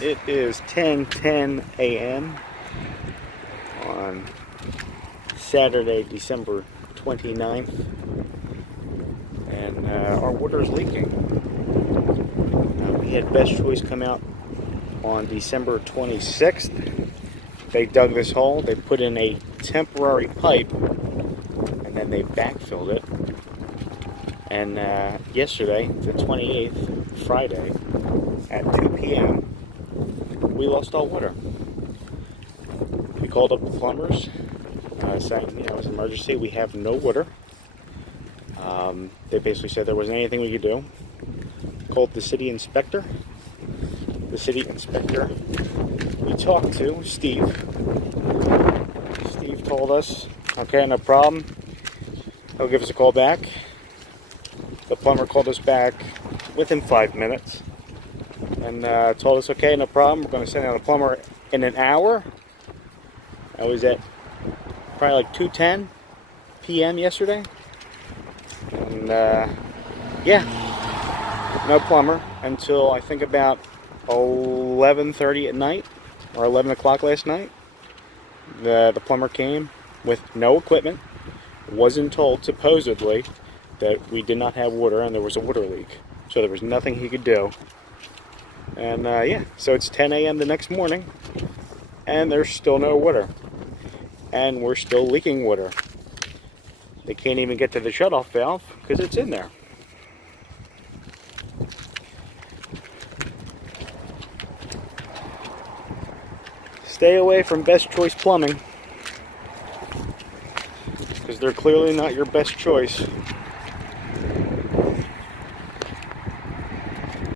It is 10:10 a.m. on Saturday, December 29th, and our water is leaking. We had Best Choice come out on December 26th. They dug this hole, they put in a temporary pipe, and then they backfilled it. And yesterday, the 28th, Friday, at 2 p.m., we lost all water. We called up the plumbers, saying, it's an emergency, we have no water. They basically said there wasn't anything we could do. Called the city inspector. The city inspector we talked to, Steve. Steve told us, okay, no problem. He'll give us a call back. The plumber called us back within 5 minutes and told us, okay, no problem. We're going to send out a plumber in an hour. I was at probably like 2:10 p.m. yesterday. And yeah, no plumber until I think about 11:30 at night, or 11 o'clock last night. The plumber came with no equipment, wasn't told supposedly that we did not have water and there was a water leak. So there was nothing he could do. And yeah, so it's 10 a.m. the next morning and there's still no water. And we're still leaking water. They can't even get to the shutoff valve because it's in there. Stay away from Best Choice Plumbing, because they're clearly not your best choice.